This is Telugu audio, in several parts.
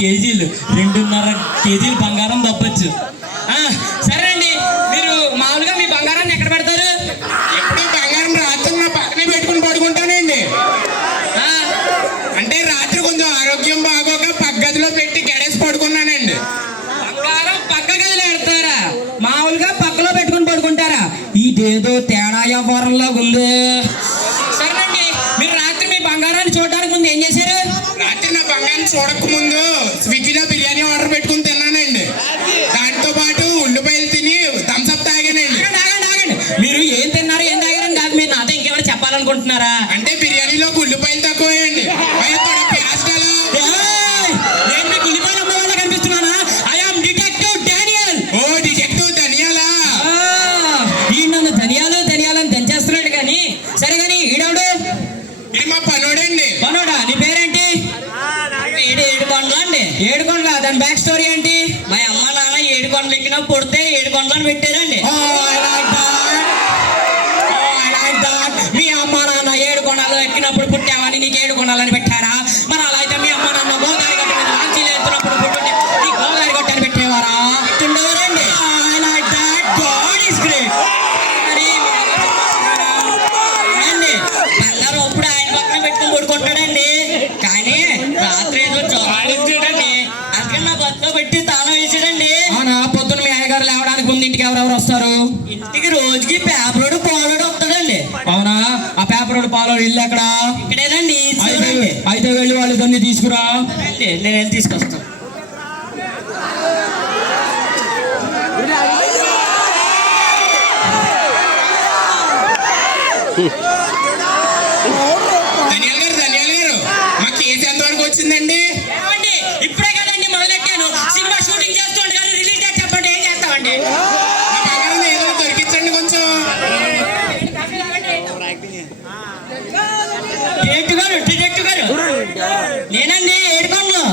కేజీలు 2.5 కేజీలు బంగారం తప్పచ్చు. సరే అండి, మీరు మామూలుగా మీ బంగారాన్ని ఎక్కడ పెడతారు? ఎప్పుడు బంగారం రాత్రి నా పక్కనే పెట్టుకుని పడుకుంటానండి. అంటే రాత్రి కొంచెం ఆరోగ్యం బాగోక పక్క గదిలో పెట్టి గడేసి పడుకున్నానండి. బంగారం పక్క గదిలో పెడతారా? మామూలుగా పక్కలో పెట్టుకుని పడుకుంటారా? ఇదేదో తేడా వ్యాపారంలో ఉంది. సరేనండి, మీరు రాత్రి మీ బంగారాన్ని చూడడానికి ముందు ఏం చేశారు? రాత్రి నా బంగారం చూడక ముందు స్విగ్గీలో బిర్యానీ ఆర్డర్ పెట్టుకుని తిన్నానండి. దాంతో పాటు ఉల్లిపాయలు తిని థమ్స్అప్ తాగానండి. మీరు ఏం తిన్నారు ఏం తాగారని కాదు, మీరు నాతో ఇంకేమైనా చెప్పాలనుకుంటున్నారా? అంటే బిర్యానీలో ఉల్లిపాయలు తక్కువేయండి. నేను మీకు ఉల్లిపాయలు అమ్మ వాళ్ళ కనిపిస్తున్నానా? I am detective Daniel. ఓ డిటెక్టివ్ ధనియాలా? ఈ నన్ను ధనియాలు అని తెంచేస్తున్నాడు. కానీ సరే కానీ ఈడవుడు? ఇది మా పనోడండి. పనోడా? నీ పేరేంటి? ఏడుకొండలా అండి? ఏడుకొండలా? దాని బ్యాక్ స్టోరీ ఏంటి? మా అమ్మ నాన్న ఏడుకొండలు ఎక్కినా పుడితే ఏడుకొండలని పెట్టారండి. మీ అమ్మ నాన్న ఏడుకొండలు ఎక్కినప్పుడు పుట్టావని నీకు ఏడుకొండలని పెట్టారా? మరి అలా అయితే మీ అమ్మ నాన్న గోదావరి గట్ట మీద లాంచీలు ఎత్తున్నప్పుడు పుట్టుంటే నీ గోదావరి గట్టని పెట్టేవారా? పెట్టిండేవారండి. బంగారం అప్పుడు ఆయన పక్కన పెట్టుకుని పడుకుంటాడండి. కానీ రాత్రి ఏదో చూడండి అక్కడ నా బతిలో పెట్టి తాళం వేసాడండి. పొద్దున్న మీ అయ్యగారు లేవడానికి ముందు ఇంటికి ఎవరెవరు వస్తారు? ఇంటికి రోజుకి పేపరోడు పాలోడు వస్తాడండి. అవునా? ఆ పేపరోడు పాలోడు ఇల్లు ఎక్కడ? ఇక్కడేనండి. అయితే వెళ్ళి వాళ్ళు దాన్ని తీసుకురా. నేను వెళ్ళి తీసుకొస్తాను. ధనియాల్ గారు మా కేసు ఎంతవరకు వచ్చిందండి? ఇప్పుడే కదండి మొదలెట్టాను. సినిమా షూటింగ్ చేస్తుండే రిలీజ్ డేట్ చెప్పండి, ఏం చేస్తామండి? ఏదో దొరికించండి కొంచెం. డిటెక్టివ్ గారు నేనండి ఏడుకొండలు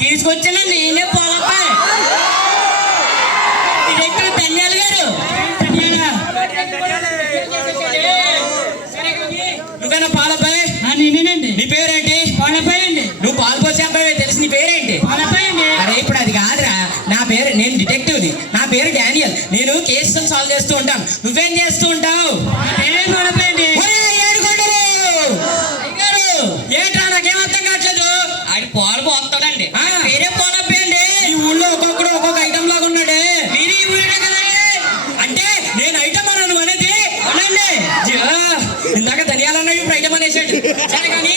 తీసుకొచ్చానండి. నేనే పోలపాయ్ డిటెక్టివ్ ధనియాల్ గారు. నువ్వేనా పాలపాయ్? నేనేనండి. నీ పేరేంటి? పాలపాయ్ అండి. నువ్వు పాలు పోసే అబ్బాయి తెలిసి నీ పేరేంటి? పాలపాయ్ అండి. అరే ఇప్పుడు అది కాదురా, నా పేరు, నేను డిటెక్టివ్ని, నా పేరు డానియల్. నేను కేసులను సాల్వ్ చేస్తూ ఉంటాను. నువ్వేం చేస్తూ ఉంటావు? ఏంట్రా నాకేం అర్థం కావట్లేదు. ఆయన పాలు పోతాడండి. పేరే పోలప్పే అండి. ఈ ఊళ్ళో ఒక్కొక్కడు ఒక్కొక్క ఐటమ్ లాగా ఉన్నాడే. మీరు ఈ ఊళ్ళో కదండి. అంటే నేను ఐటమ్ అన్నాను అనేది అనండి. ఇందాక ధనియాలన్నా ఇప్పుడు ఐటమ్ అనేసాడు. సరే కానీ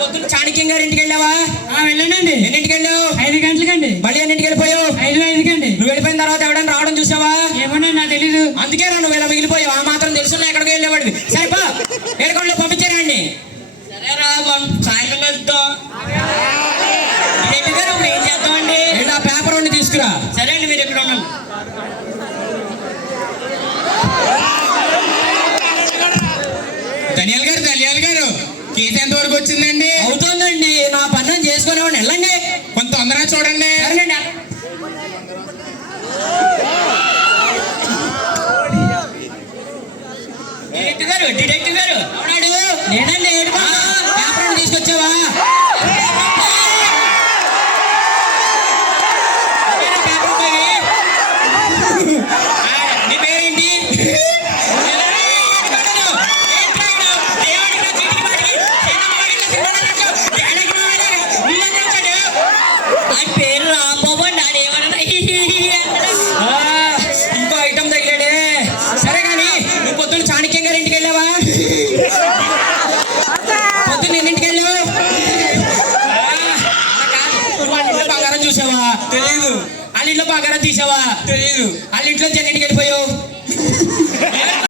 పొద్దున్న చాణక్యం గారి ఇంటికి వెళ్ళావా? వెళ్ళానండి. ఎన్నింటికి వెళ్ళావు? 5 గంటలకండి. మళ్ళీ ఎన్నింటికి వెళ్ళిపోయావు? 5:05కి. నువ్వు వెళ్ళిపోయిన తర్వాత ఎవడన్నా రావడం చూసావా? ఏమన్నా నాకు తెలీదు. అందుకే నువ్వు ఇలా మిగిలిపోయావు. ఆ మాత్రం తెలుసున్నా ఎక్కడికి వెళ్ళేవాడివి. సరిపో ఏడుకొండలు పంపించారండి. సరేరా సాయంత్రం వెళ్తాం. గారు ఇప్పుడు ఏం చేద్దామండి? ఆ పేపర్ ఉండి తీసుకురా. సరే అండి, మీరు ఎక్కడ ఉండండి. ధనియాల్ గారు కేసు ఎంతవరకు వచ్చిందండి? అవుతుందండి. నా పని చేసుకునేవాడిని. వెళ్ళండి, కొంత తొందరగా చూడండి. సరేనండి. డిటెక్టివ్ గారు అవునాడు? నేనండి ఏడుకొండ. పేపర్ తీసుకొచ్చావా? నీ పేరేంటి? పేరు రాంబాబు అండి. ఆడేమన్నా ఇంకో ఐటమ్ తగిలాడే. సరే కానీ నువ్వు పొద్దున్న చాణక్యం గారి ఇంటికి వెళ్ళావా? ఇంట్లో బాగా తీసావా? తెలీదు. వాళ్ళ ఇంట్లో ఎన్నింటికి వెళ్ళిపోయావు?